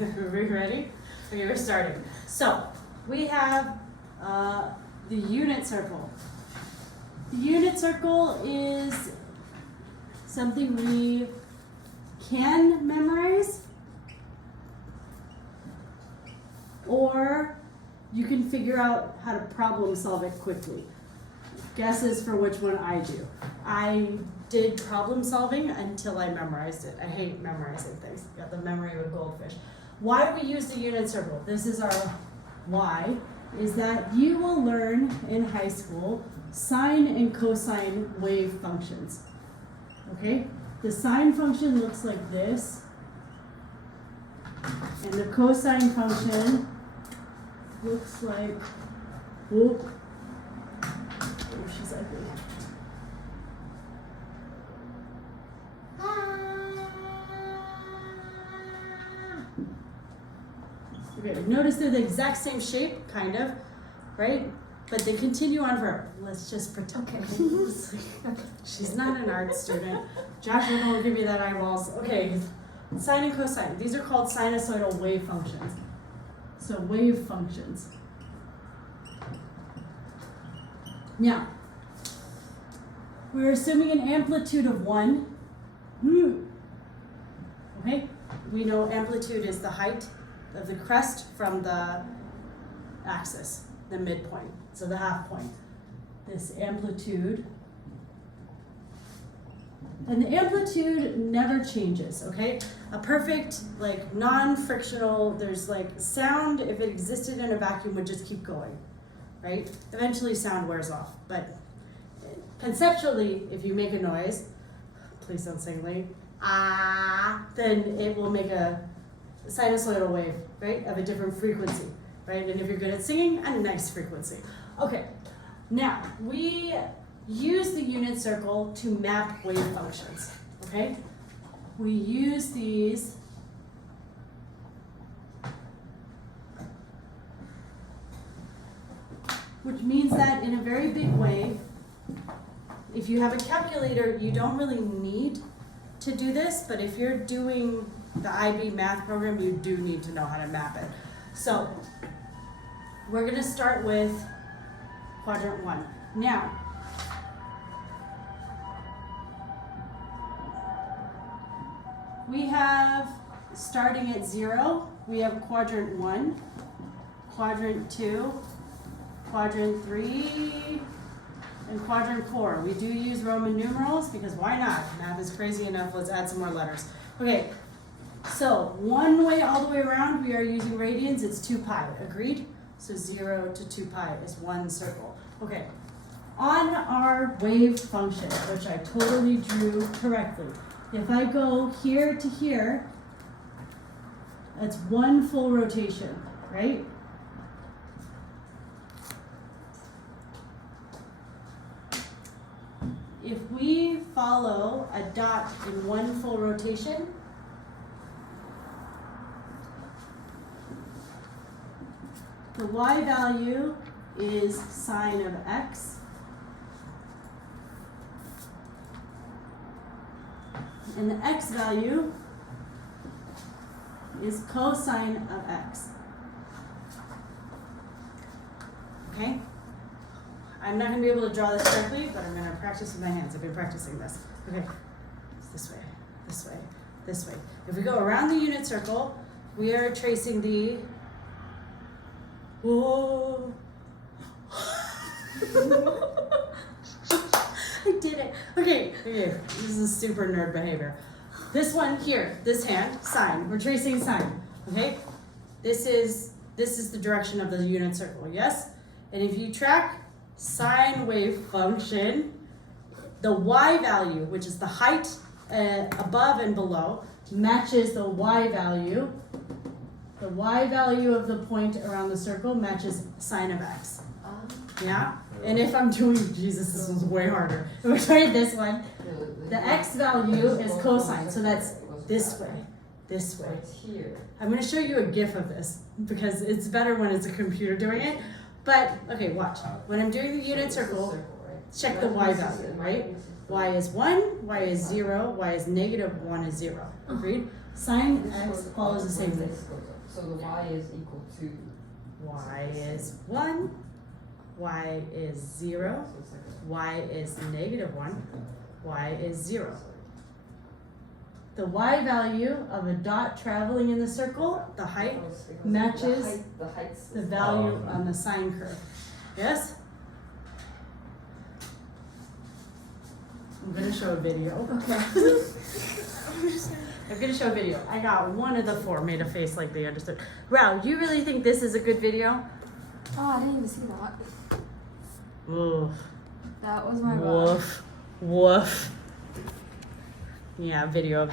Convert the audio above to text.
Are we ready? Okay, we're starting. So, we have the unit circle. The unit circle is something we can memorize, or you can figure out how to problem solve it quickly. Guesses for which one I do. I did problem solving until I memorized it. I hate memorizing things. Got the memory of a goldfish. Why we use the unit circle? This is our why, is that you will learn in high school sine and cosine wave functions. Okay? The sine function looks like this, and the cosine function looks like, whoop, oh, she's ugly. Okay, notice they're the exact same shape, kind of, right? But they continue on forever. Let's just pretend. Okay. She's not an art student. Joshua won't give you that eyeballs. Okay, sine and cosine. These are called sinusoidal wave functions. So wave functions. Now, we're assuming an amplitude of 1. Okay, we know amplitude is the height of the crest from the axis, the midpoint, so the half point. This amplitude. And the amplitude never changes, okay? A perfect, like, non-frictional, there's like sound, if it existed in a vacuum, would just keep going, right? Eventually sound wears off, but conceptually, if you make a noise, please don't sing late, then it will make a sinusoidal wave, right, of a different frequency, right? And if you're good at singing, a nice frequency. Okay, now we use the unit circle to map wave functions, okay? We use these which means that in a very big way, if you have a calculator, you don't really need to do this, but if you're doing the IB math program, you do need to know how to map it. So we're going to start with quadrant 1. Now, we have, starting at 0, we have quadrant 1, quadrant 2, quadrant 3, and quadrant 4. We do use Roman numerals because why not? Math is crazy enough. Let's add some more letters. Okay. So, one way all the way around, we are using radians, it's 2 pi, agreed? So 0 to 2 pi is one circle. Okay, on our wave function, which I totally drew correctly, if I go here to here, that's one full rotation, right? If we follow a dot in one full rotation, the y value is sine of x, and the x value is cosine of x. Okay? I'm not going to be able to draw this correctly, but I'm going to practice with my hands. I've been practicing this. Okay, it's this way, this way, this way. If we go around the unit circle, we are tracing the whoa. I did it. Okay, this is super nerd behavior. This one here, this hand, sine. We're tracing sine. Okay? This is the direction of the unit circle, yes? And if you track sine wave function, the y value, which is the height above and below, matches the y value. The y value of the point around the circle matches sine of x. Yeah? And if I'm doing, Jesus, this one's way harder. If we're trying this one, the x value is cosine, so that's this way, this way. I'm going to show you a GIF of this because it's better when it's a computer doing it. But, okay, watch. When I'm doing the unit circle, check the y value, right? Y is 1, y is 0, y is negative 1 is 0. Agreed? Sine x follows the same thing. So the y is equal to. Y is 1, y is 0, y is negative 1, y is 0. The y value of a dot traveling in the circle, the height, matches the value on the sine curve. Yes? I'm going to show a video. Okay. I'm going to show a video. I got one of the 4 made a face like they understood. Wow, do you really think this is a good video? Oh, I didn't even see that. Oof. That was my bad. Woof. Woof. Yeah, video of